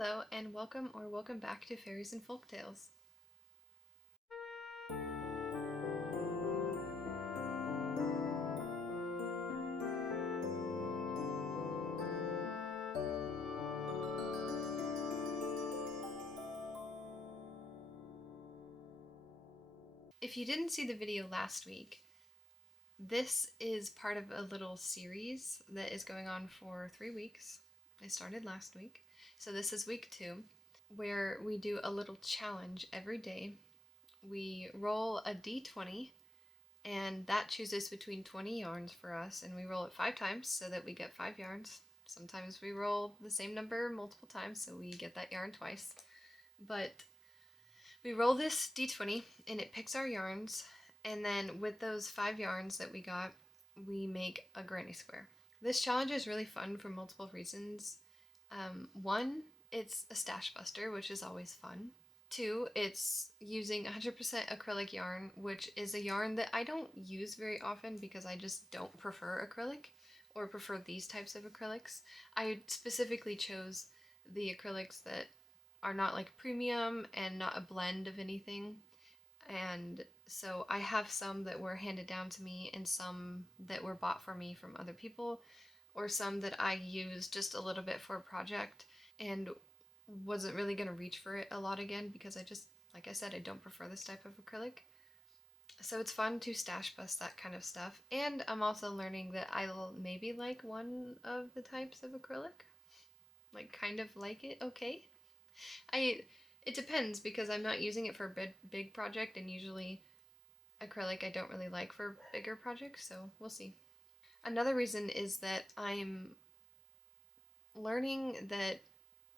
Hello and welcome back to Fairies and Folktales. If you didn't see the video last week, this is part of a little series that is going on for 3 weeks. I started last week, so this is week 2, where we do a little challenge every day. We roll a d20, and that chooses between 20 yarns for us, and we roll it 5 times so that we get 5 yarns. Sometimes we roll the same number multiple times, so we get that yarn twice. But we roll this d20, and it picks our yarns, and then with those 5 yarns that we got, we make a granny square. This challenge is really fun for multiple reasons. 1, it's a stash buster, which is always fun. 2, it's using 100% acrylic yarn, which is a yarn that I don't use very often because I just don't prefer acrylic or prefer these types of acrylics. I specifically chose the acrylics that are not like premium and not a blend of anything. And so I have some that were handed down to me and some that were bought for me from other people, or some that I used just a little bit for a project and wasn't really going to reach for it a lot again because I just, like I said, I don't prefer this type of acrylic. So it's fun to stash bust that kind of stuff. And I'm also learning that I'll maybe like one of the types of acrylic. Like kind of like it, okay? It depends because I'm not using it for a big project, and usually acrylic I don't really like for bigger projects, so we'll see. Another reason is that I'm learning that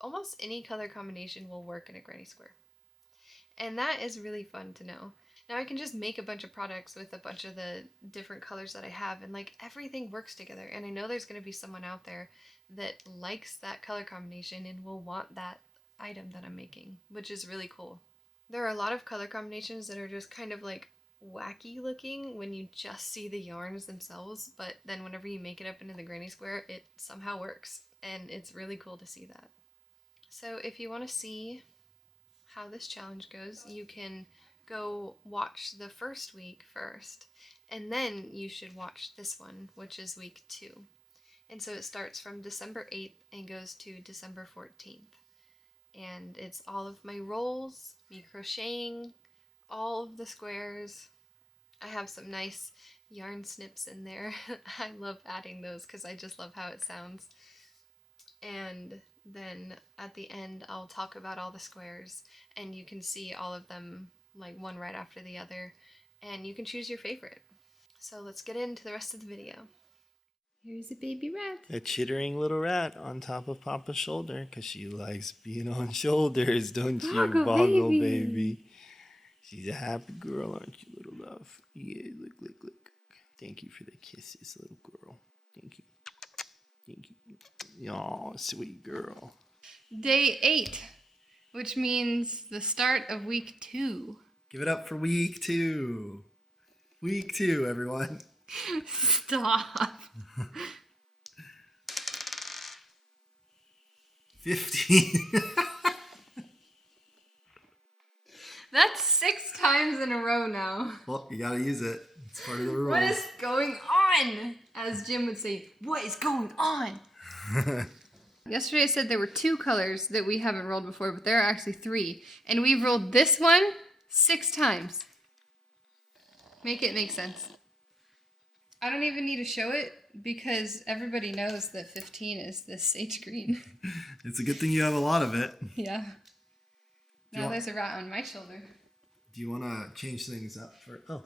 almost any color combination will work in a granny square. And that is really fun to know. Now I can just make a bunch of products with a bunch of the different colors that I have, and like everything works together. And I know there's going to be someone out there that likes that color combination and will want that item that I'm making, which is really cool. There are a lot of color combinations that are just kind of like wacky looking when you just see the yarns themselves, but then whenever you make it up into the granny square, it somehow works, and it's really cool to see that. So if you want to see how this challenge goes, you can go watch the first week first, and then you should watch this one, which is week 2. And so it starts from December 8th and goes to December 14th. And it's all of my rolls, me crocheting, all of the squares. I have some nice yarn snips in there. I love adding those because I just love how it sounds. And then at the end I'll talk about all the squares, and you can see all of them like one right after the other, and you can choose your favorite. So let's get into the rest of the video. Here's a baby rat. A chittering little rat on top of Papa's shoulder because she likes being on shoulders, don't you, Boggle baby? She's a happy girl, aren't you, little love? Yeah, look. Thank you for the kisses, little girl. Thank you. Aw, sweet girl. Day 8, which means the start of week 2. Give it up for week 2. Week 2, everyone. Stop. 15. That's 6 times in a row now. Well, you gotta use it. It's part of the rules. What is going on? As Jim would say, what is going on? Yesterday I said there were 2 colors that we haven't rolled before, but there are actually 3. And we've rolled this one 6 times. Make it make sense. I don't even need to show it because everybody knows that 15 is this sage green. It's a good thing you have a lot of it. Yeah. Now there's a rat on my shoulder. Do you want to change things up for... Oh.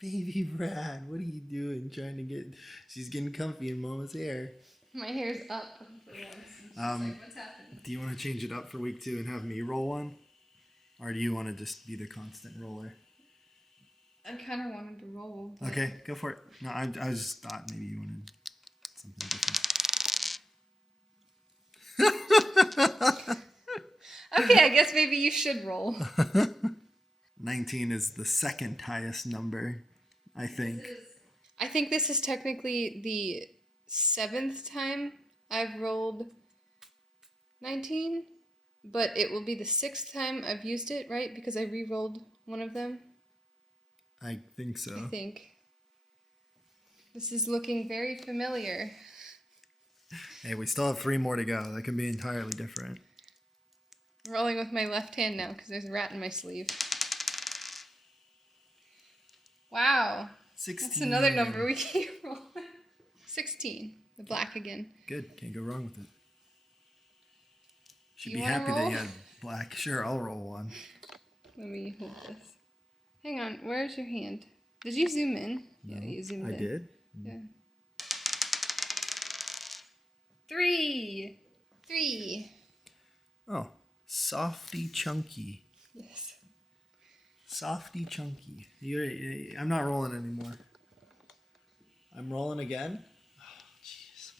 Baby rat, what are you doing? Trying to get... She's getting comfy in Mama's hair. My hair's up for once. Like, what's happening? Do you want to change it up for week 2 and have me roll one? Or do you want to just be the constant roller? I kind of wanted to roll. Okay, go for it. No, I just thought maybe you wanted something different. Okay, I guess maybe you should roll. 19 is the second highest number, I think. I think this is technically the 7th time I've rolled 19, but it will be the 6th time I've used it, right? Because I re-rolled one of them. I think so. I think. This is looking very familiar. Hey, we still have 3 more to go. That can be entirely different. I'm rolling with my left hand now because there's a rat in my sleeve. Wow. 16. That's another number we keep rolling. 16. The black again. Good. Can't go wrong with it. Should You be wanna happy that roll? you had black. Sure, I'll roll one. Let me hold this. Hang on. Where's your hand? Did you zoom in? No, Yeah, you zoomed in. I did. Yeah. 3. 3. Oh, softy chunky. Yes. Softy chunky. I'm not rolling anymore. I'm rolling again. Oh, jeez.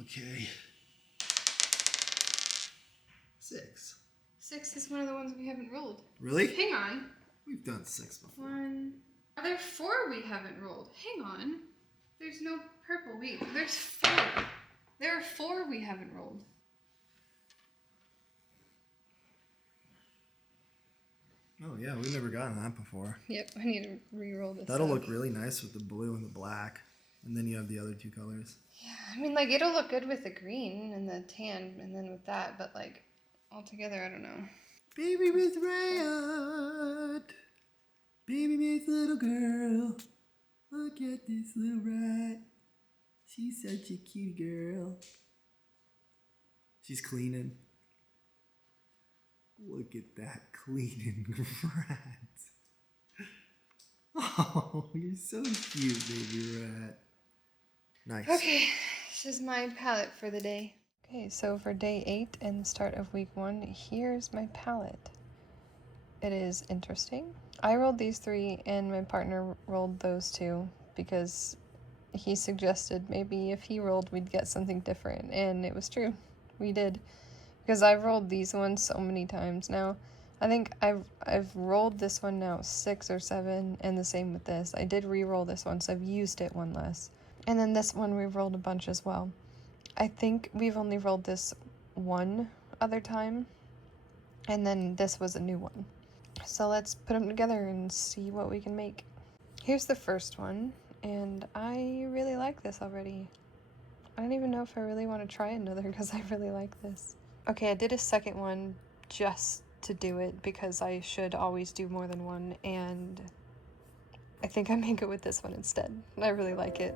Okay. 6. 6 is one of the ones we haven't rolled. Really? Hang on. We've done 6 before. 1. Are there 4 we haven't rolled? Hang on. There's no purple. Wait, there's 4. There are 4 we haven't rolled. Oh yeah, we've never gotten that before. Yep, I need to re-roll this. That'll look really nice with the blue and the black. And then you have the other 2 colors. Yeah, I mean, like, it'll look good with the green and the tan and then with that, but, like, all together, I don't know. Baby Miss Riot. Baby Miss little girl. Look at this little rat. She's such a cute girl. She's cleaning. Look at that cleaning rat. Oh, you're so cute, baby rat. Nice. Okay, this is my palette for the day. Okay, so for day 8 and the start of week 1, here's my palette. It is interesting. I rolled these 3 and my partner rolled those 2 because he suggested maybe if he rolled we'd get something different, and it was true. We did. Because I've rolled these ones so many times now. I think I've rolled this one now 6 or 7, and the same with this. I did re-roll this one, so I've used it one less. And then this one we rolled a bunch as well. I think we've only rolled this one other time, and then this was a new one. So let's put them together and see what we can make. Here's the first one, and I really like this already. I don't even know if I really want to try another because I really like this. Okay, I did a second one just to do it because I should always do more than one, and I think I may go with this one instead. I really like it.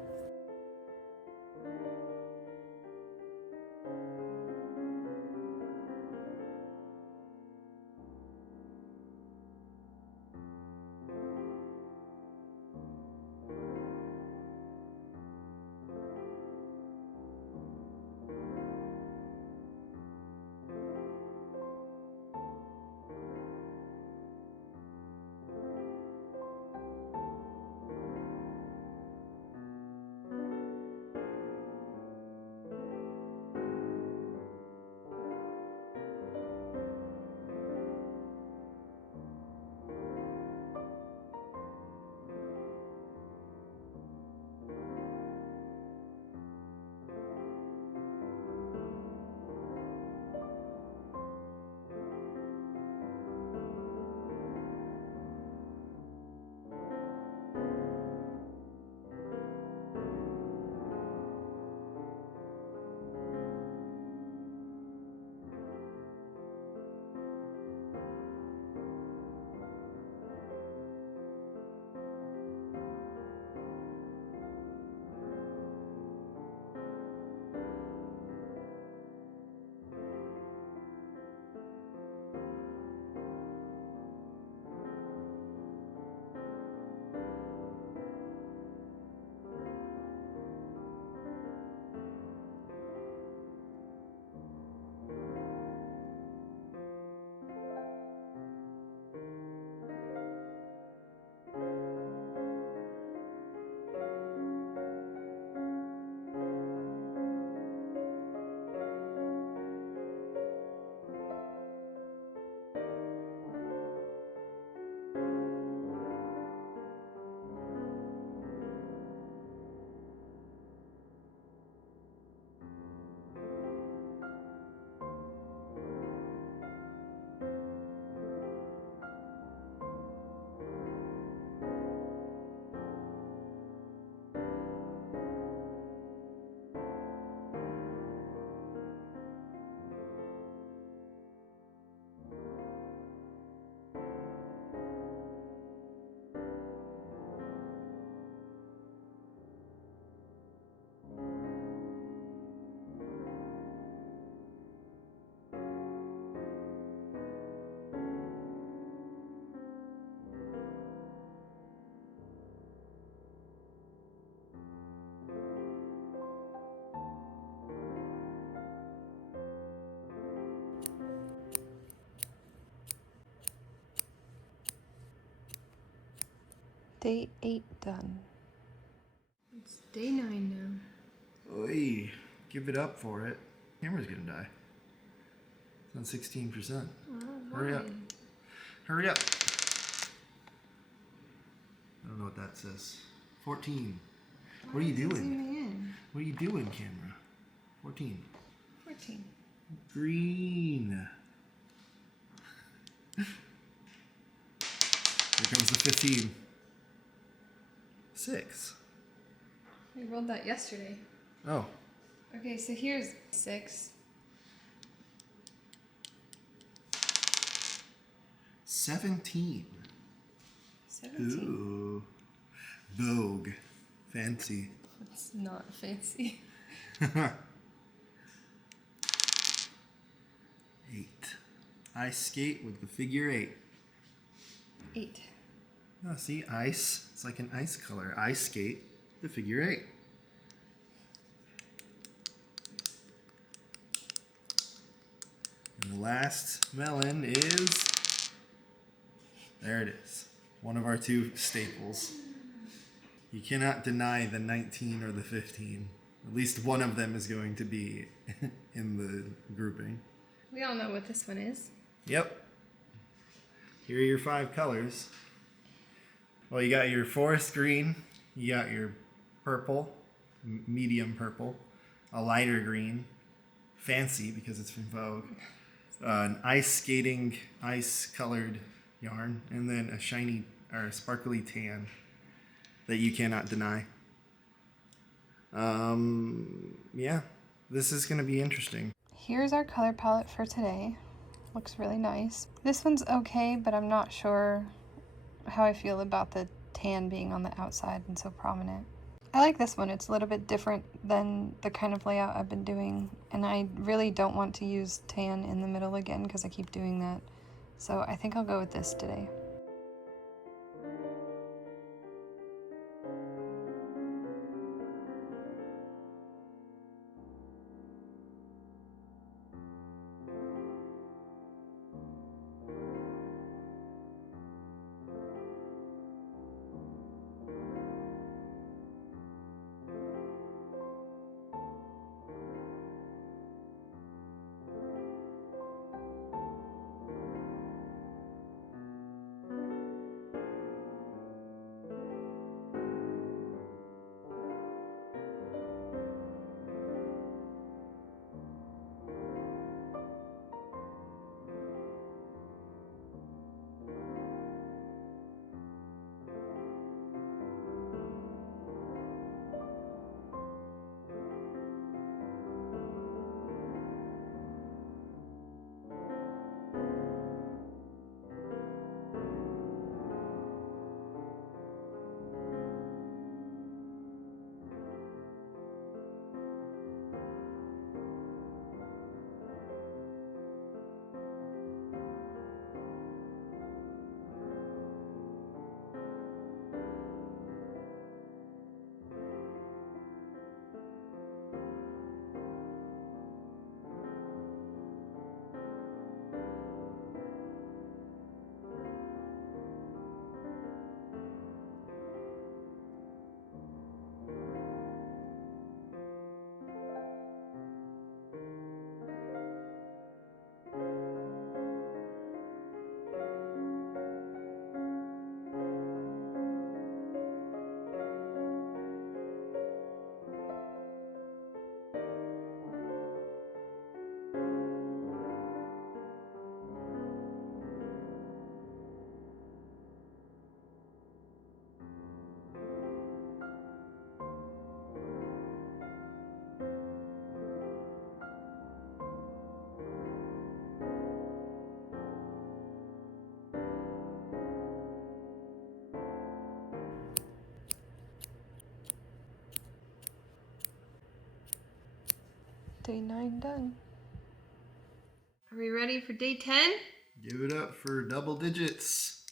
Day 8 done. It's day 9 now. Oi, give it up for it. Camera's gonna die. It's on 16%. Hurry up. Hurry up. I don't know what that says. 14. What are you doing? What are you doing, camera? 14. 14. Green. Here comes the 15. 6. We rolled that yesterday. Oh. Okay, so here's 6. 17. 17. Ooh. Vogue. Fancy. It's not fancy. 8. Ice skate with the figure 8. 8. Oh, see, ice. It's like an ice color. Ice skate, the figure 8. And the last melon is... There it is. One of our 2 staples. You cannot deny the 19 or the 15. At least one of them is going to be in the grouping. We all know what this one is. Yep. Here are your 5 colors. Well, you got your forest green, you got your purple, medium purple, a lighter green, fancy because it's from Vogue, an ice skating, ice colored yarn, and then a shiny or sparkly tan that you cannot deny. Yeah, this is going to be interesting. Here's our color palette for today. Looks really nice. This one's okay, but I'm not sure how I feel about the tan being on the outside and so prominent. I like this one. It's a little bit different than the kind of layout I've been doing, and I really don't want to use tan in the middle again because I keep doing that. So I think I'll go with this today. Day 9 done. Are we ready for day 10? Give it up for double digits.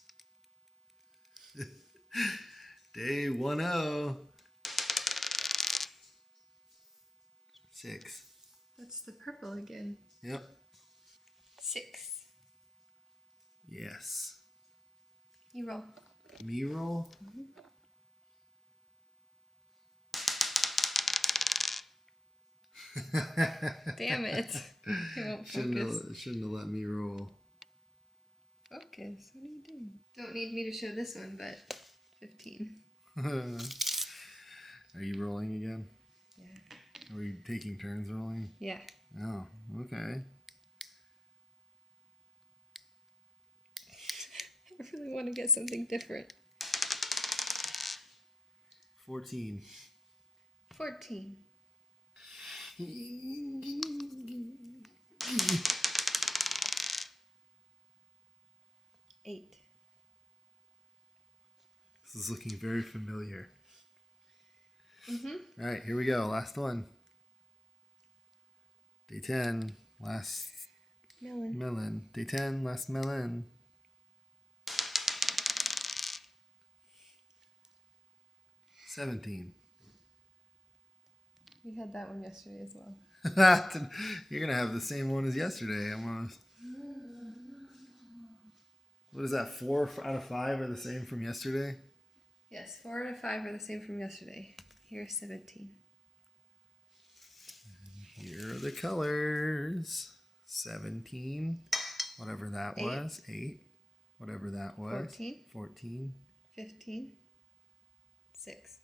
Day 10. 6. That's the purple again. Yep. 6. Yes. You roll. Me roll? Damn it. It won't focus. Shouldn't have let me roll. Focus. What are you doing? Don't need me to show this one, but 15. Are you rolling again? Yeah. Are we taking turns rolling? Yeah. Oh, okay. I really want to get something different. 14. 14. Eight. This is looking very familiar. Mm-hmm. All right, here we go. Last one. Day 10, last melon. Day 10, last melon. 17. We had that one yesterday as well. You're going to have the same one as yesterday almost. What is that? 4 out of 5 are the same from yesterday? Yes, 4 out of 5 are the same from yesterday. Here's 17. Here are the colors. 17, whatever that was. 8, whatever that was. 14. 14. 15. 6.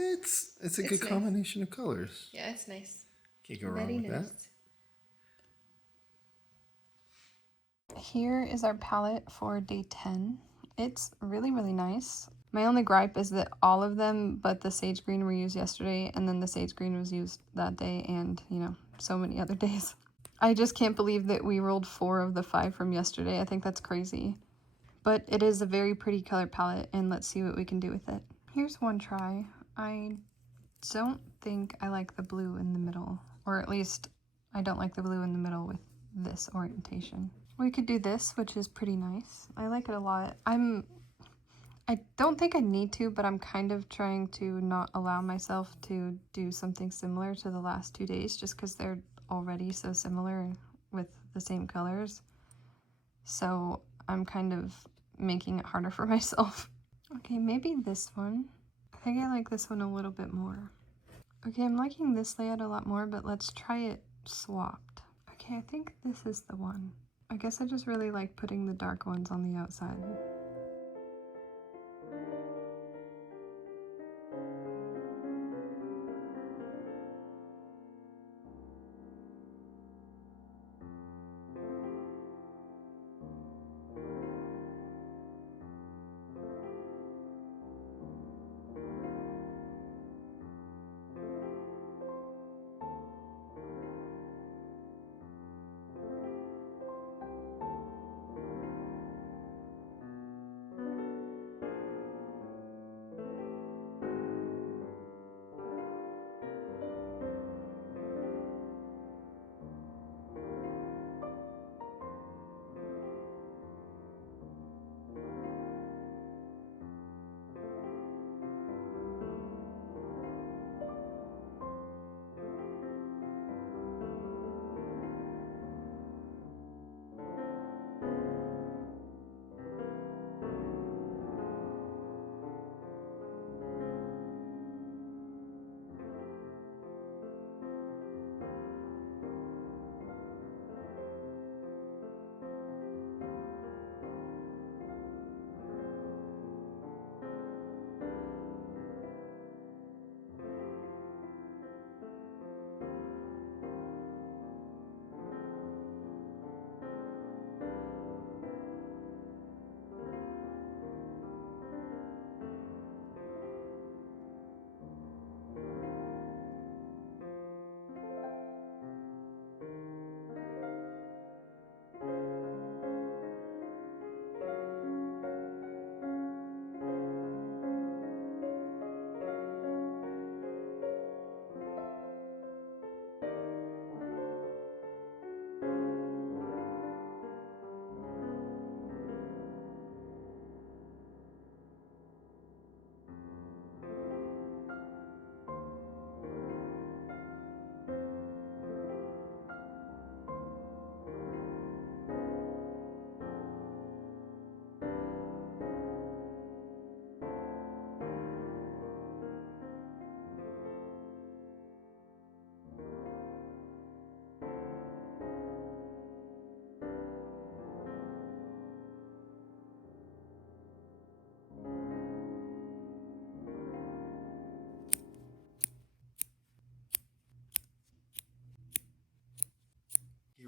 It's a good nice. combination of colors. Yeah, it's nice. Can't go wrong with that. Here is our palette for day 10. It's really, really nice. My only gripe is that all of them but the sage green were used yesterday, and then the sage green was used that day and, you know, so many other days. I just can't believe that we rolled 4 of the 5 from yesterday. I think that's crazy. But it is a very pretty color palette, and let's see what we can do with it. Here's one try. I don't think I like the blue in the middle, or at least I don't like the blue in the middle with this orientation. We could do this, which is pretty nice. I like it a lot. I don't think I need to, but I'm kind of trying to not allow myself to do something similar to the last 2 days just because they're already so similar with the same colors. So I'm kind of making it harder for myself. Okay, maybe this one. I think I like this one a little bit more. Okay, I'm liking this layout a lot more, but let's try it swapped. Okay, I think this is the one. I guess I just really like putting the dark ones on the outside.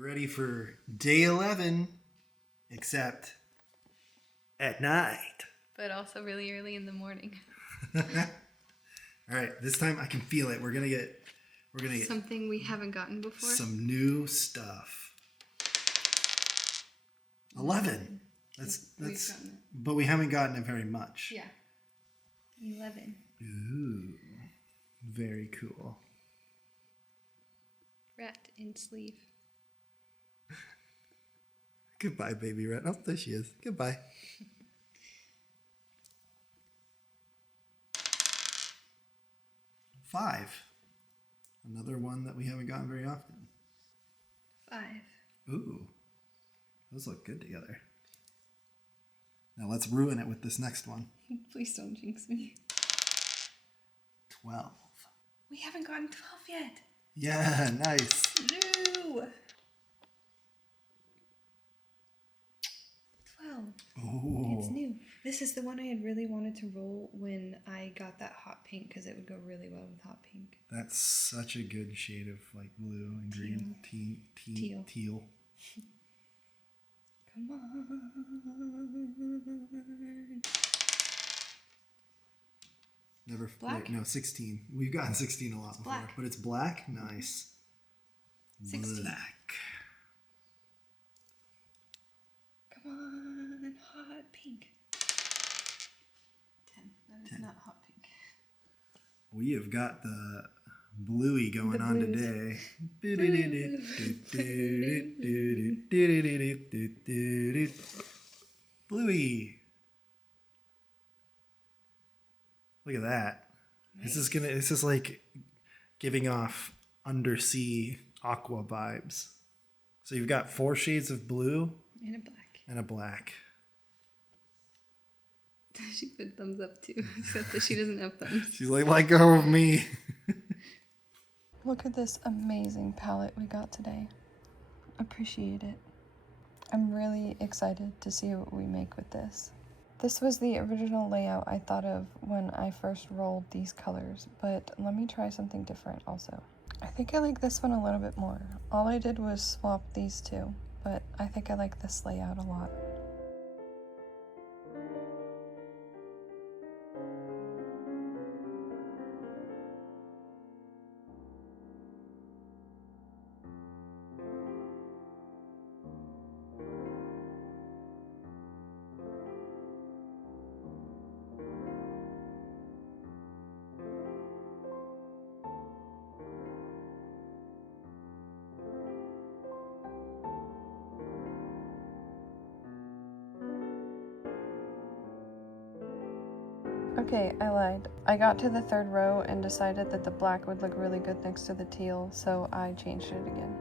Get ready for day 11, except at night. But also really early in the morning. All right, this time I can feel it. We're gonna get Something we haven't gotten before. some new stuff. 11. That's but we haven't gotten it very much. Yeah. 11. Ooh, very cool. Rat in sleeve. Goodbye, baby rat. Oh, there she is. Goodbye. Five. Another one that we haven't gotten very often. 5. Ooh, those look good together. Now let's ruin it with this next one. Please don't jinx me. 12. We haven't gotten 12 yet. Yeah, nice. No. 12. Ooh. It's new. This is the one I had really wanted to roll when I got that hot pink because it would go really well with hot pink. That's such a good shade of like blue and green. Teal. Come on. Never. Black? Wait, no, 16. We've gotten 16 a lot before. black. But it's black? Nice. 16. Black. Come on. Hot pink. 10. That is 10. not hot pink. We have got the bluey going The on blues. today. Bluey. Look at that. Nice. This is like giving off undersea aqua vibes. So you've got 4 shades of blue And a black. and a black. She put thumbs up too, except that she doesn't have thumbs. She's like, let go of me. Look at this amazing palette we got today. Appreciate it. I'm really excited to see what we make with this. This was the original layout I thought of when I first rolled these colors, but let me try something different also. I think I like this one a little bit more. All I did was swap these two, but I think I like this layout a lot. Okay, I lied. I got to the 3rd row and decided that the black would look really good next to the teal, so I changed it again.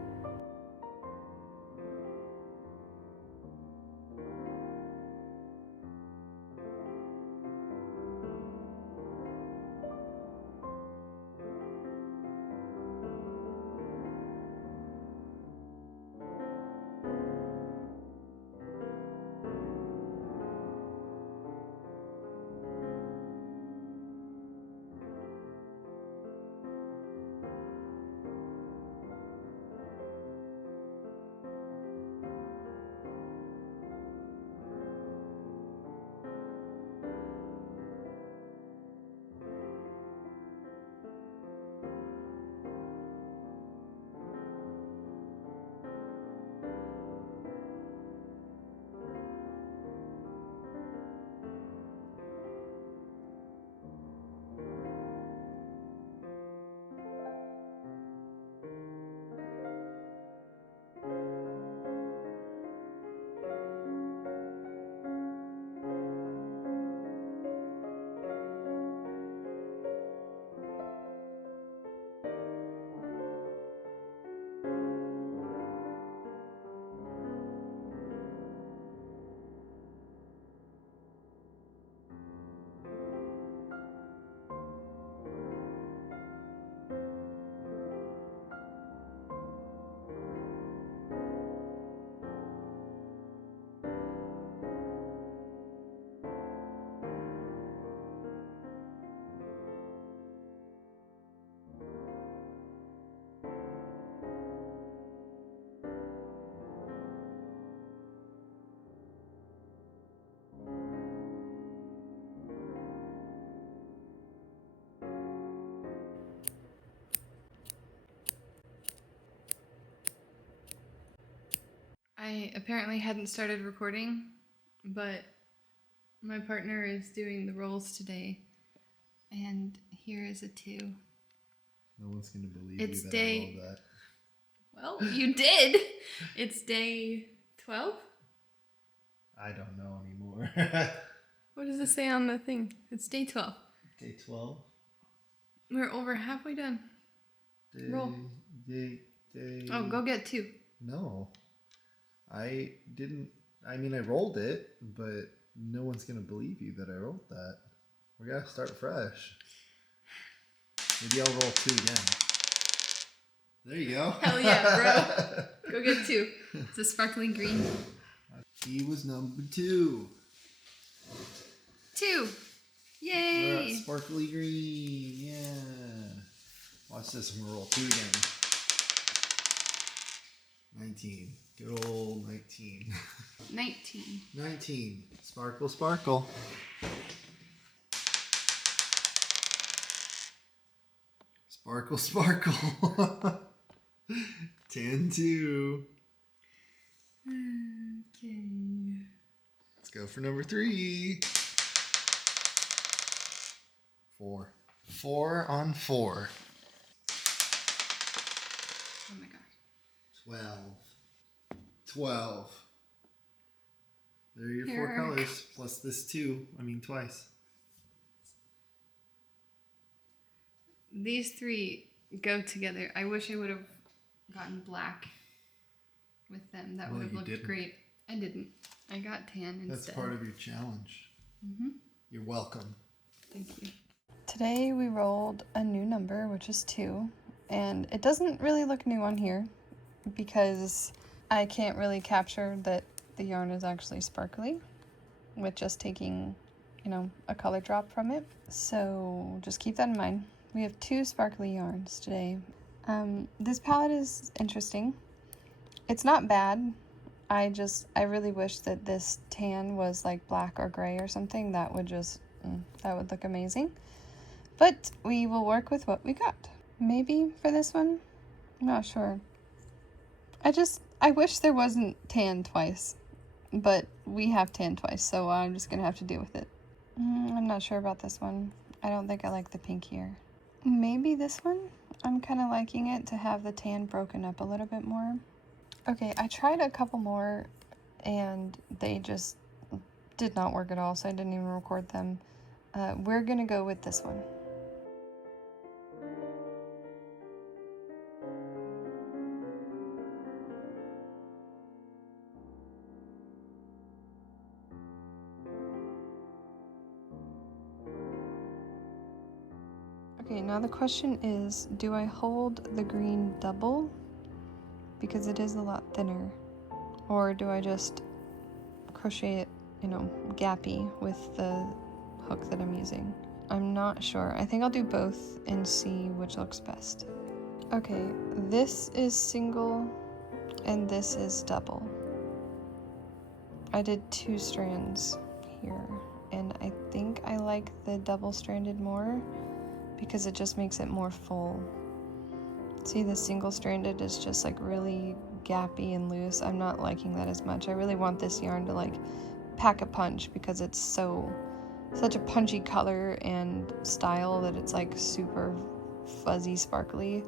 I apparently hadn't started recording, but my partner is doing the rolls today, and here is a 2. No one's gonna believe It's you that day- I rolled that. Well, you did! It's day 12? I don't know anymore. What does it say on the thing? It's day 12. Day 12. We're over halfway done. Roll. Day. Oh, go get 2. No. I didn't. I mean, I rolled it, but no one's gonna believe you that I rolled that. We gotta start fresh. Maybe I'll roll 2 again. There you go. Hell yeah, bro. Go get 2. It's a sparkling green. He was number 2. 2. We're Yay! at sparkly green. Yeah. Watch this. I'm gonna roll 2 again. 19. Good old 19. 19. 19. Sparkle, sparkle. Sparkle, sparkle. 10-2. Okay. Let's go for number 3. 4. 4 on 4. Oh my gosh. 12. There are your 4 Here. colors, plus this 2. I mean, twice. These 3 go together. I wish I would have gotten black with them. That Well, would have you looked didn't. great. I didn't. I got tan instead. That's part of your challenge. Mm-hmm. You're welcome. Thank you. Today we rolled a new number, which is 2. And it doesn't really look new on here because I can't really capture that the yarn is actually sparkly with just taking, a color drop from it. So just keep that in mind. We have 2 sparkly yarns today. This palette is interesting. It's not bad. I really wish that this tan was like black or gray or something. That would look amazing. But we will work with what we got. Maybe for this one, I'm not sure. I wish there wasn't tan twice, but we have tan twice, so I'm just gonna have to deal with it. I'm not sure about this one. I don't think I like the pink here. Maybe this one? I'm kind of liking it to have the tan broken up a little bit more. Okay, I tried a couple more and they just did not work at all, so I didn't even record them. We're gonna go with this one. Okay, now the question is, do I hold the green double? Because it is a lot thinner. Or do I just crochet it, gappy with the hook that I'm using? I'm not sure. I think I'll do both and see which looks best. Okay, this is single and this is double. I did 2 strands here, and I think I like the double-stranded more because it just makes it more full. See, the single-stranded is just like really gappy and loose. I'm not liking that as much. I really want this yarn to like pack a punch because it's such a punchy color and style that it's like super fuzzy sparkly.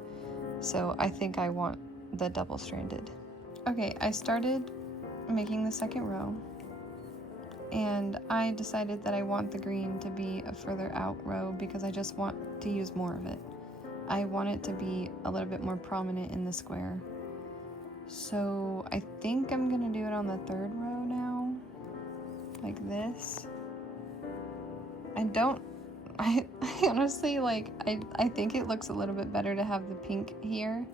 So I think I want the double-stranded. Okay, I started making the second row, and I decided that I want the green to be a further out row because I just want to use more of it. I want it to be a little bit more prominent in the square. So I think I'm gonna do it on the 3rd row now, like this. I honestly, I think it looks a little bit better to have the pink here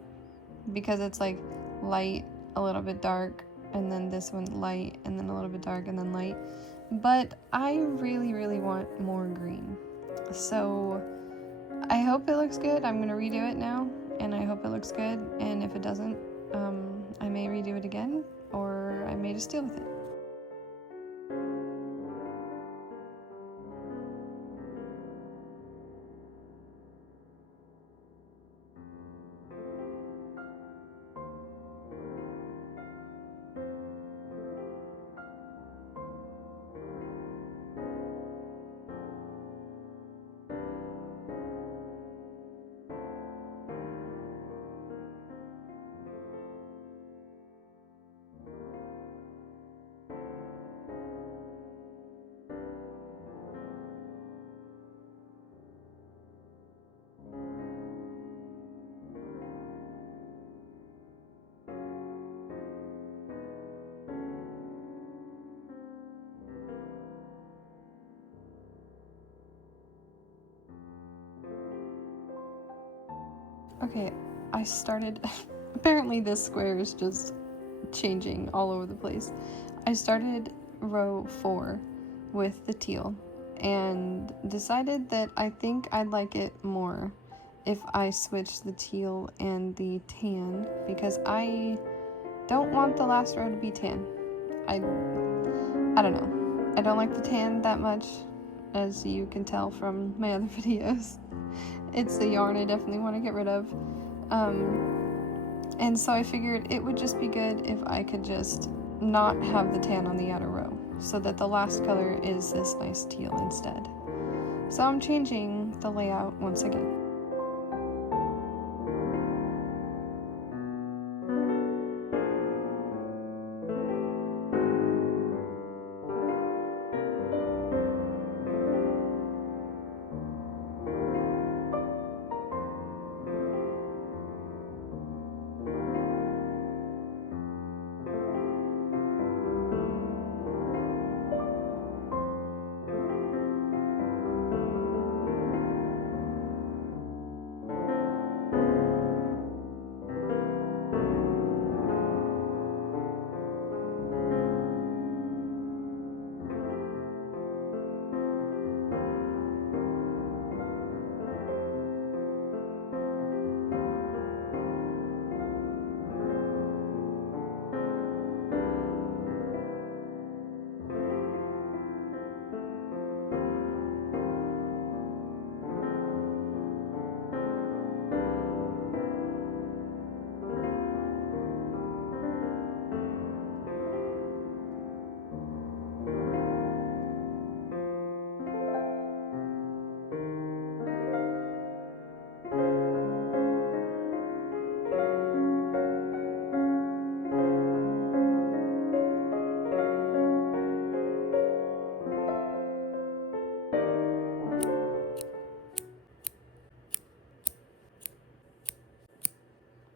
because it's like light, a little bit dark, and then this one light, and then a little bit dark, and then light. But I really, really want more green. So I hope it looks good. I'm gonna redo it now, and I hope it looks good. And if it doesn't, I may redo it again, or I may just deal with it. Okay, I started, apparently this square is just changing all over the place. I started row 4 with the teal and decided that I think I'd like it more if I switch the teal and the tan, because I don't want the last row to be tan. I don't know. I don't like the tan that much, as you can tell from my other videos. It's the yarn I definitely want to get rid of. And so I figured it would just be good if I could just not have the tan on the outer row, so that the last color is this nice teal instead. So I'm changing the layout once again.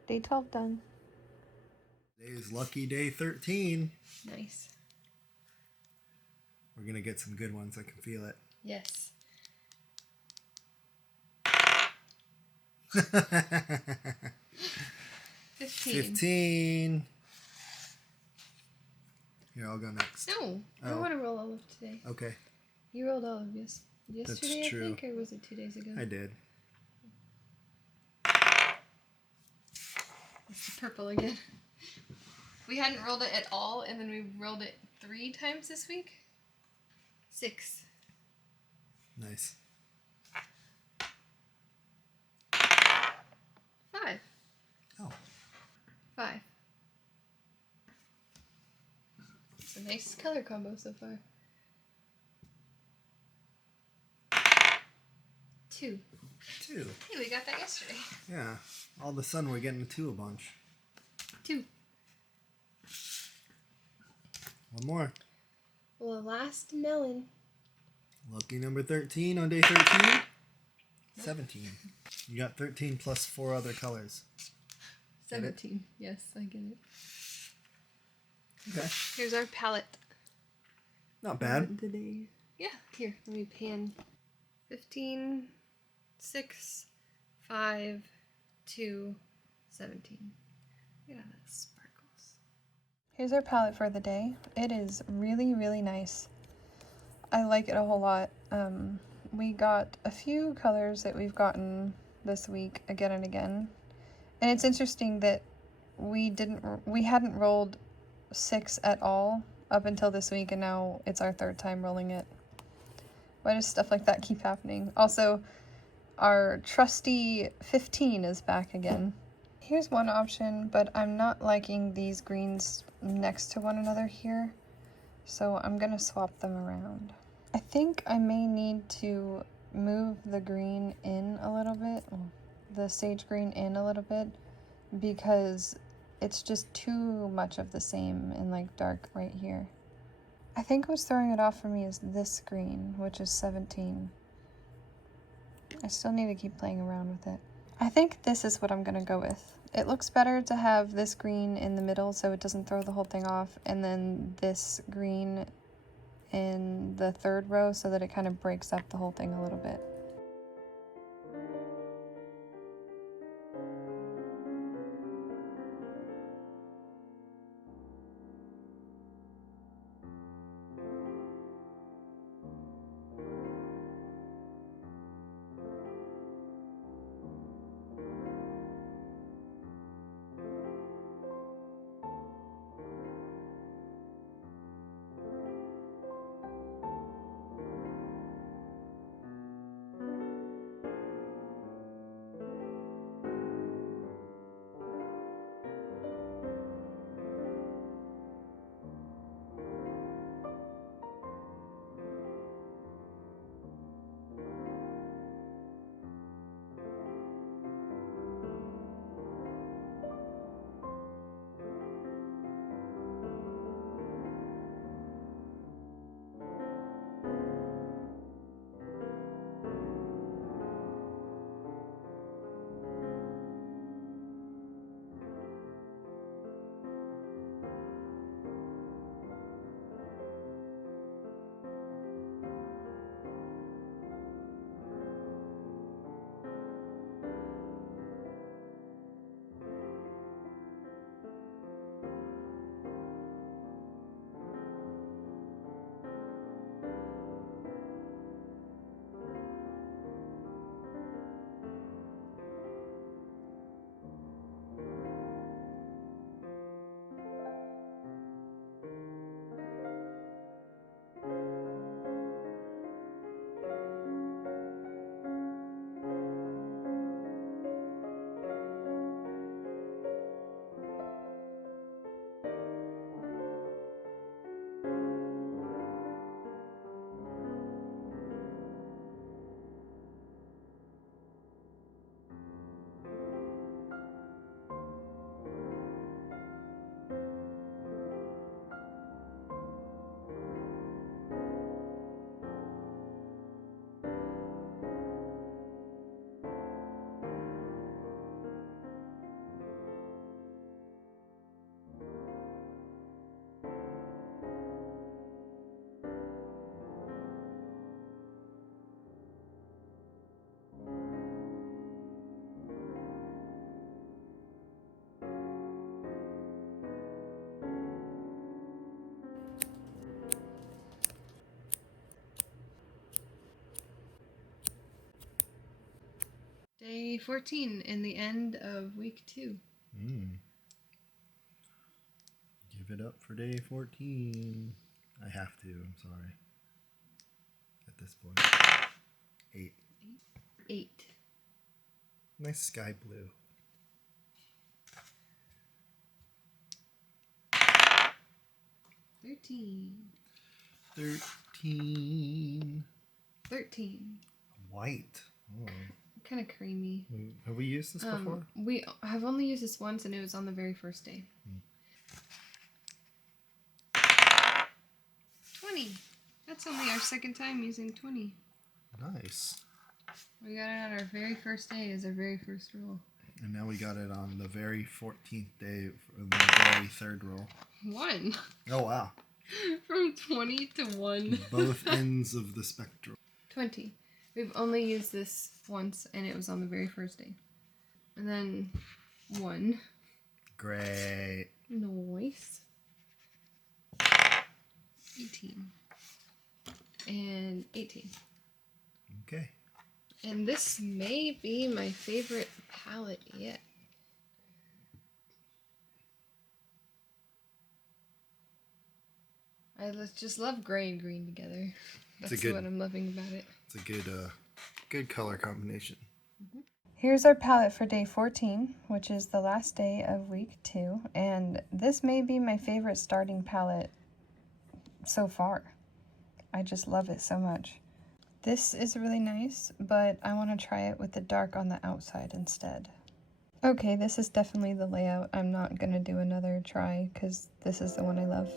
Day 12 done. Today is lucky day 13. Nice. We're going to get some good ones. I can feel it. Yes. 15. Here, I'll go next. No, I don't want to roll all of today. Okay. You rolled all of yesterday, That's true. I think, or was it 2 days ago? I did. It's the purple again. We hadn't rolled it at all, and then we rolled it 3 times this week. 6. Nice. 5. Oh. 5. It's a nice color combo so far. 2. 2. Hey, we got that yesterday. Yeah. All of a sudden, we're getting 2 a bunch. 2. One more. Well, the last melon. Lucky number 13 on day 13. 17. You got 13 plus 4 other colors. 17. Yes, I get it. Okay. Here's our palette. Not bad. Today. Yeah, here, let me pan. 15, 6, 5, 2, 17. Look at that sparkles. Here's our palette for the day. It is really, really nice. I like it a whole lot. We got a few colors that we've gotten this week again and again. And it's interesting that we hadn't rolled 6 at all up until this week, and now it's our 3rd time rolling it. Why does stuff like that keep happening? Also, our trusty 15 is back again. Here's one option, but I'm not liking these greens next to one another here, so I'm gonna swap them around. I think I may need to move the green in a little bit, the sage green in a little bit, because it's just too much of the same in like dark right here. I think what's throwing it off for me is this green, which is 17. I still need to keep playing around with it. I think this is what I'm gonna go with. It looks better to have this green in the middle so it doesn't throw the whole thing off, and then this green in the 3rd row so that it kind of breaks up the whole thing a little bit. Day 14 in the end of week 2. Give it up for day 14. I have to, I'm sorry. At this point. 8. 8. Nice sky blue. 13. 13. 13. White. Oh. Kind of creamy. Have we used this before? We have only used this once, and it was on the very first day. 20. That's only our second time using 20. Nice. We got it on our very first day as our very first roll. And now we got it on the very 14th day of the very third roll. 1. Oh, wow. From 20 to 1. Both ends of the spectrum. 20. We've only used this once, and it was on the very first day. And then 1. Great. Nice. 18. And 18. Okay. And this may be my favorite palette yet. I just love gray and green together. That's what I'm loving about it. It's a good color combination. Here's our palette for day 14, which is the last day of week 2. And this may be my favorite starting palette so far. I just love it so much. This is really nice, but I want to try it with the dark on the outside instead. Okay, this is definitely the layout. I'm not going to do another try because this is the one I love.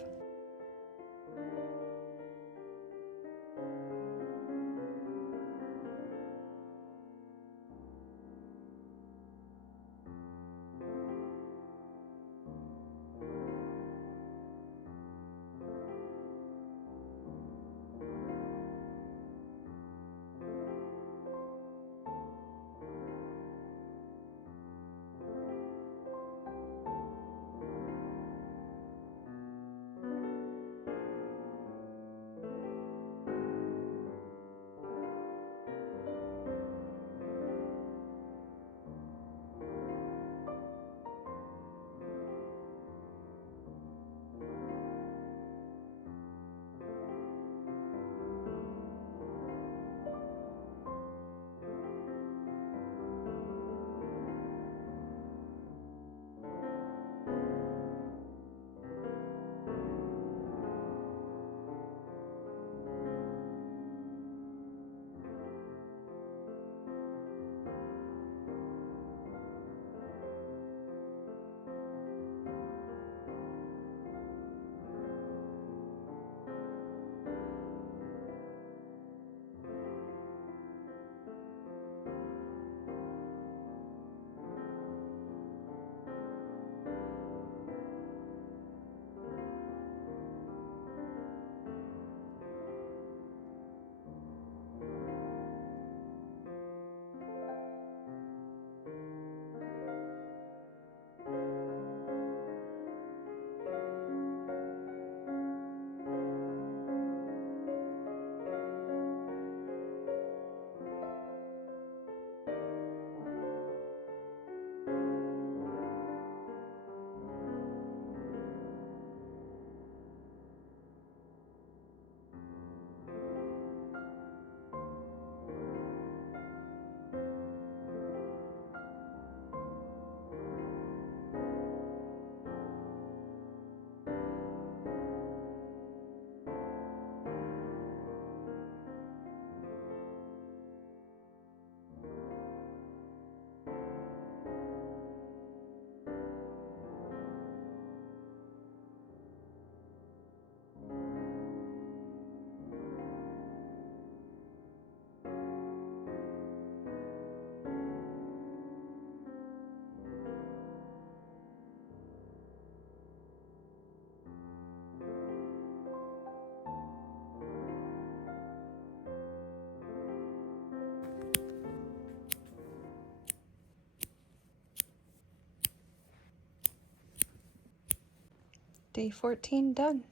Day 14 done.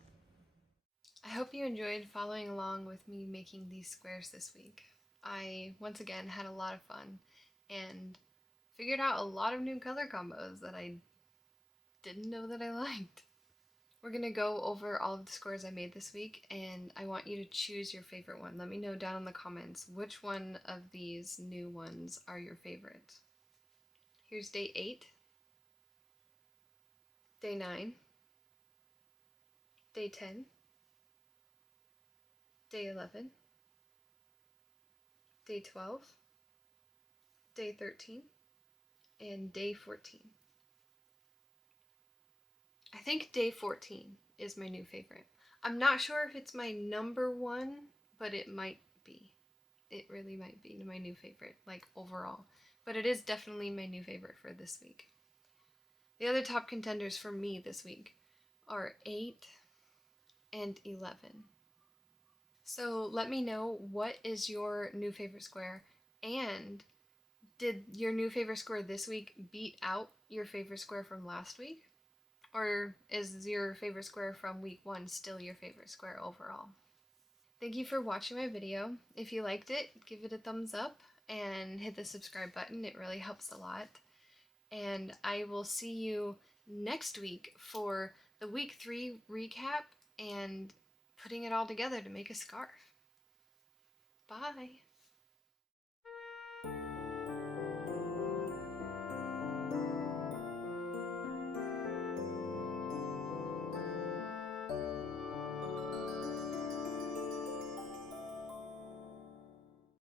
I hope you enjoyed following along with me making these squares this week. I, once again, had a lot of fun, and figured out a lot of new color combos that I didn't know that I liked. We're going to go over all of the squares I made this week, and I want you to choose your favorite one. Let me know down in the comments which one of these new ones are your favorite. Here's day 8, day 9, day 10, day 11, day 12, day 13, and day 14. I think day 14 is my new favorite. I'm not sure if it's my number one, but it might be. It really might be my new favorite, like overall. But it is definitely my new favorite for this week. The other top contenders for me this week are 8 and 11. So let me know, what is your new favorite square, and did your new favorite square this week beat out your favorite square from last week? Or is your favorite square from week 1 still your favorite square overall? Thank you for watching my video. If you liked it, give it a thumbs up and hit the subscribe button. It really helps a lot. And I will see you next week for the week 3 recap and putting it all together to make a scarf. Bye!